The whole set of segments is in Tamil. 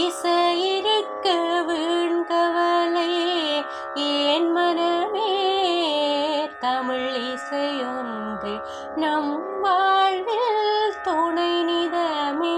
இசையிருக்க வீண்கவலை ஏன் மனமே, தமிழ் இசையொன்று நம் வாழ்வில் துணை நிதமே.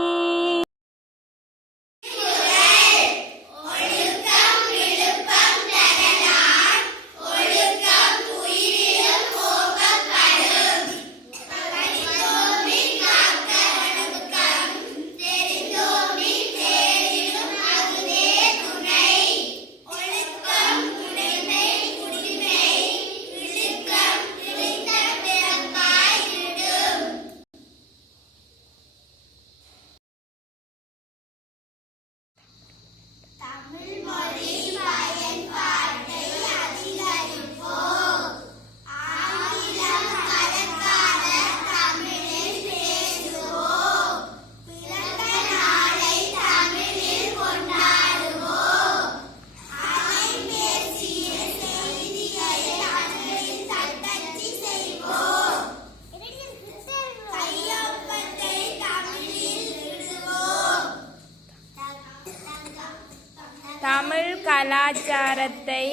தமிழ் கலாச்சாரத்தை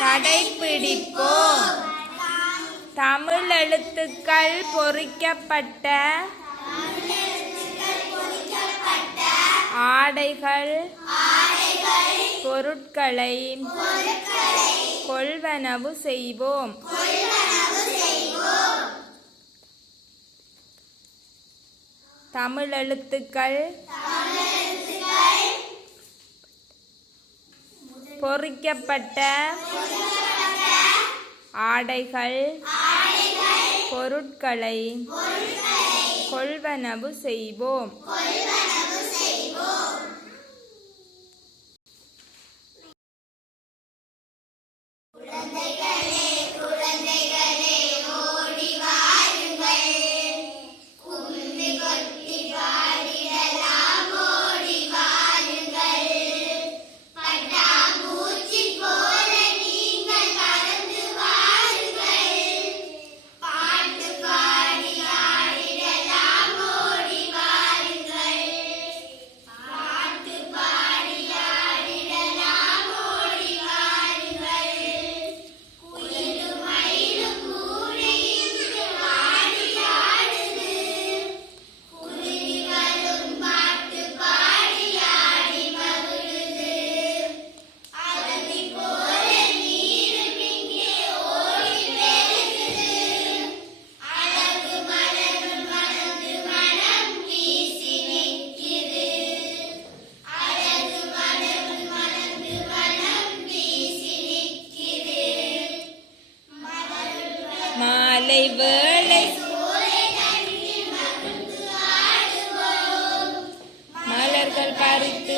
கடைப்பிடிப்போம். தமிழ் எழுத்துக்கள் பொறிக்கப்பட்ட ஆடைகள் பொருட்களை கொள்வனவு செய்வோம். தமிழ் எழுத்துக்கள் பொறிக்கப்பட்ட ஆடைகள் பொருட்களை கொள்வனவு செய்வோம். மாலை வேளை மலர்கள் பறித்து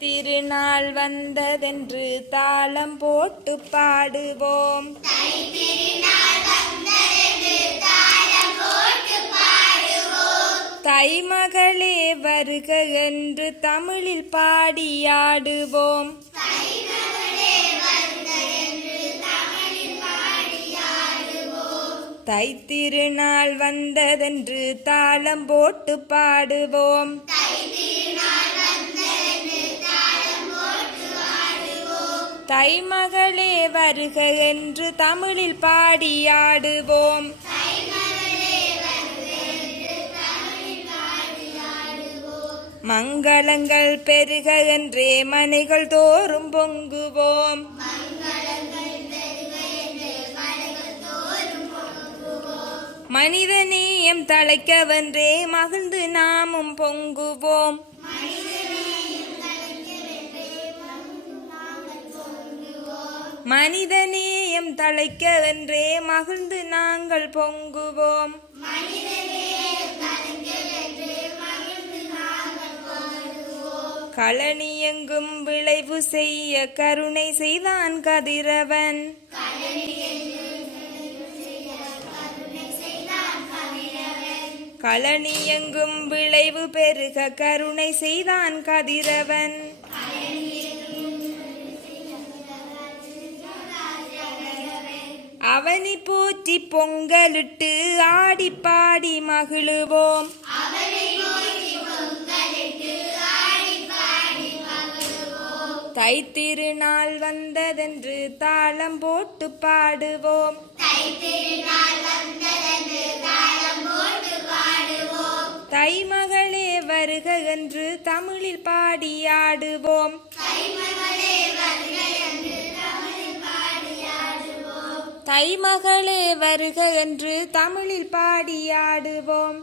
திருநாள் வந்ததென்று தாளம் போட்டு பாடுவோம். தைமகளே வருக என்று தமிழில் பாடியாடுவோம். தைத்திருநாள் வந்ததென்று தாளம் போட்டு பாடுவோம். தைமகளே வருக என்று தமிழில் பாடியாடுவோம். மங்களங்கள் பெருக என்றே மனைகள் தோறும் பொங்குவோம். மனிதநேயம் தழைக்கவென்றே மகிழ்ந்து நாமும் பொங்குவோம். மனிதநேயம் தழைக்கவென்றே மகிழ்ந்து நாங்கள் பொங்குவோம். களனியெங்கும் விளைவு செய்ய கருணை செய்தான் கதிரவன். களனியெங்கும் விளைவு பெருக கருணை செய்தான் கதிரவன். அவனை போற்றி பொங்கலிட்டு ஆடி பாடி மகிழுவோம். தைத்திருநாள் வந்ததென்று தாளம் போட்டு பாடுவோம். தைமகளே வருக என்று தமிழில் பாடியாடுவோம். தைமகளே வருக என்று தமிழில் பாடியாடுவோம்.